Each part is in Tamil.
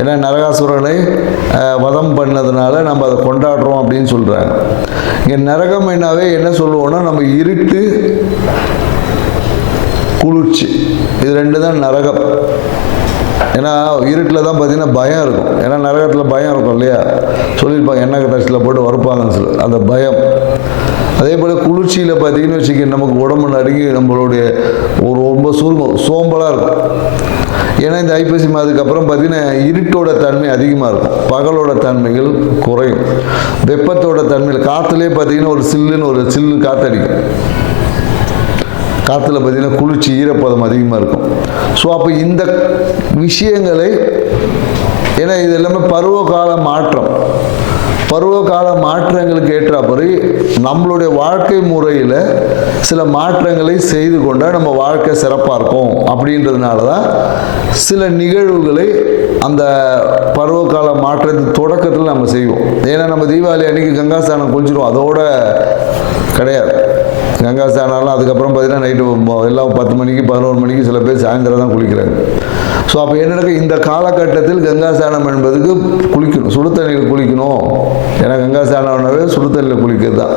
ஏன்னா நரகாசுரனை வதம் பண்ணதுனால நம்ம அதை கொண்டாடுறோம் அப்படின்னு சொல்கிறாங்க இங்கே நரகம் என்னாவே என்ன சொல்லுவோம்னா நம்ம இருட்டு குளிர்ச்சி. இது ரெண்டு தான் நரகம். ஏன்னா இருட்டில் தான் பார்த்தீங்கன்னா பயம் இருக்கும். ஏன்னா நரகத்தில் பயம் இருக்கும் இல்லையா? சொல்லியிருப்பாங்க எண்ணெய் டஸ்ட்டில் போட்டு வறுப்பாங்கன்னு சொல்லி. அந்த பயம். அதே போல் குளிர்ச்சியில் பார்த்தீங்கன்னு வச்சுக்க நமக்கு உடம்பு நடுங்கி நம்மளுடைய ஒரு ரொம்ப சுருங்கும். சோம்பலாக இருக்கும். ஏன்னா இந்த ஐப்பசி மாதத்துக்கு அப்புறம் பார்த்தீங்கன்னா இருட்டோட தன்மை அதிகமாக இருக்கும். பகலோட தன்மைகள் குறையும். வெப்பத்தோட தன்மைகள் காற்றுலேயே பார்த்தீங்கன்னா ஒரு சில்லுன்னு ஒரு சில்லு காற்றடிக்கும் காற்றுல பார்த்தீங்கன்னா குளிர்ச்சி ஈரப்பதம் அதிகமாக இருக்கும். ஸோ அப்போ இந்த விஷயங்களை ஏன்னா இது எல்லாமே பருவகால மாற்றம். பருவகால மாற்றங்களுக்கு ஏற்றாப்படி நம்மளுடைய வாழ்க்கை முறையில் சில மாற்றங்களை செய்து கொண்டால் நம்ம வாழ்க்கை சிறப்பாக இருக்கும் அப்படின்றதுனால தான் சில நிகழ்வுகளை அந்த பருவகால மாற்றத்தின் தொடக்கத்தில் நம்ம செய்வோம். ஏன்னா நம்ம தீபாவளி அன்னைக்கு கங்காஸ்தானம் குளிச்சிருவோம். அதோட கிடையாது. கங்கா ஸ்நானம்லாம் அதுக்கப்புறம் பார்த்தீங்கன்னா நைட்டு எல்லாம் பத்து மணிக்கு பதினோரு மணிக்கு சில பேர் சாயந்தரம் தான் குளிக்கிறாங்க. அப்போ என்ன நடக்கும்? இந்த காலகட்டத்தில் கங்கா ஸ்நானம் என்பதுக்கு குளிக்கணும். சுடு தண்ணியில் குளிக்கணும். ஏன்னா கங்கா ஸ்நானம்னாவே சுடு தண்ணியில் குளிக்கிறது? தான்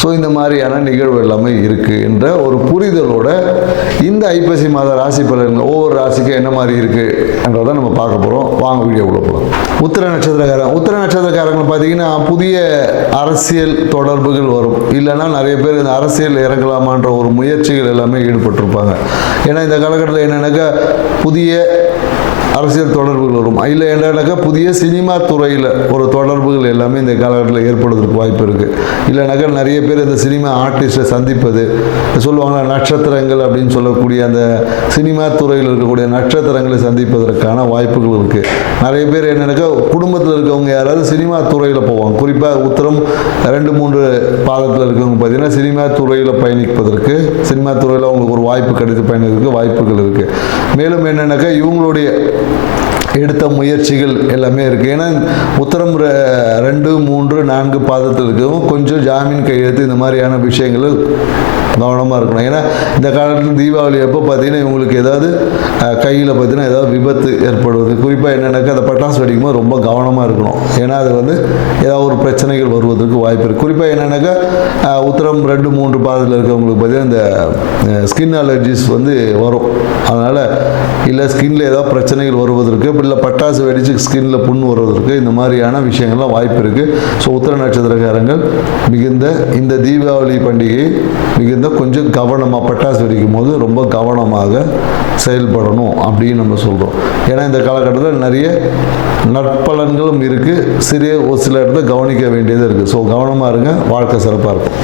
ஸோ இந்த மாதிரியான நிகழ்வு எல்லாமே இருக்குது என்ற ஒரு புரிதலோட இந்த ஐப்பசி மாத ராசி பலன் ஒவ்வொரு ராசிக்கும் என்ன மாதிரி இருக்குன்றதை நம்ம பார்க்க போகிறோம் வாங்க வீடியோக்குள்ள போகலாம் உத்திர நட்சத்திரக்காரன். உத்திர நட்சத்திரக்காரங்க பார்த்தீங்கன்னா புதிய அரசியல் தொடர்புகள் வரும். இல்லைன்னா நிறைய பேர் இந்த அரசியல் இறங்கலாமான்ற ஒரு முயற்சிகள் எல்லாமே ஈடுபட்டிருப்பாங்க. ஏன்னா இந்த காலகட்டத்தில் என்னென்னாக்கா புதிய அரசியல் தொடர்புகள் வரும். இல்லை என்னன்னாக்கா புதிய சினிமா துறையில் ஒரு தொடர்புகள் எல்லாமே இந்த காலகட்டத்தில் ஏற்படுவதற்கு வாய்ப்பு இருக்குது இல்லைனாக்கா நிறைய பேர் இந்த சினிமா ஆர்டிஸ்ட்டை சந்திப்பது சொல்லுவாங்களா நட்சத்திரங்கள் அப்படின்னு சொல்லக்கூடிய அந்த சினிமா துறையில் இருக்கக்கூடிய நட்சத்திரங்களை சந்திப்பதற்கான வாய்ப்புகள் இருக்குது நிறைய பேர் என்னென்னாக்கா குடும்பத்தில் இருக்கவங்க யாராவது சினிமா துறையில் போவாங்க. குறிப்பாக உத்தரம் ரெண்டு மூன்று பாதத்தில் இருக்கவங்க பார்த்தீங்கன்னா சினிமா துறையில் பயணிப்பதற்கு சினிமா துறையில் அவங்களுக்கு ஒரு வாய்ப்பு கிடைத்து பயணிக்கிறதுக்கு வாய்ப்புகள் இருக்குது மேலும் என்னென்னாக்கா இவங்களுடைய எடுத்த முயற்சிகள் எல்லாமே இருக்குது ஏன்னா உத்தரம் ரெண்டு மூன்று நான்கு பாதத்தில் இருக்கவும் கொஞ்சம் ஜாமீன் கையெழுத்து இந்த மாதிரியான விஷயங்கள் கவனமாக இருக்கணும். ஏன்னா இந்த காலத்தில் தீபாவளி அப்போ பார்த்தீங்கன்னா இவங்களுக்கு ஏதாவது கையில் பார்த்தீங்கன்னா ஏதாவது விபத்து ஏற்படுவது குறிப்பாக என்னென்னாக்கா அந்த பட்டாசு வெடிக்கும்போது ரொம்ப கவனமாக இருக்கணும். ஏன்னா அது வந்து ஏதாவது ஒரு பிரச்சனைகள் வருவதற்கு வாய்ப்பு இருக்குது குறிப்பாக என்னென்னாக்கா உத்தரம் ரெண்டு மூன்று பாதத்தில் இருக்கவங்களுக்கு பார்த்தீங்கன்னா இந்த ஸ்கின் அலர்ஜிஸ் வந்து வரும். அதனால் இல்லை ஸ்கின்ல ஏதாவது பிரச்சனைகள் வருவதற்கு இல்லை பட்டாசு வெடித்து ஸ்கின்ல புண் வருவதற்கு இந்த மாதிரியான விஷயங்கள்லாம் வாய்ப்பு இருக்குது ஸோ உத்தர நட்சத்திரக்காரங்கள் மிகுந்த இந்த தீபாவளி பண்டிகை மிகுந்த கொஞ்சம் கவனமாக பட்டாசு வெடிக்கும் போது ரொம்ப கவனமாக செயல்படணும் அப்படின்னு நம்ம சொல்கிறோம் ஏன்னா இந்த காலகட்டத்தில் நிறைய நற்பலன்களும் இருக்குது சிறிய ஒரு சில இடத்துல கவனிக்க வேண்டியது இருக்குது ஸோ கவனமாக இருங்க. வாழ்க்கை சிறப்பாக இருக்கும்.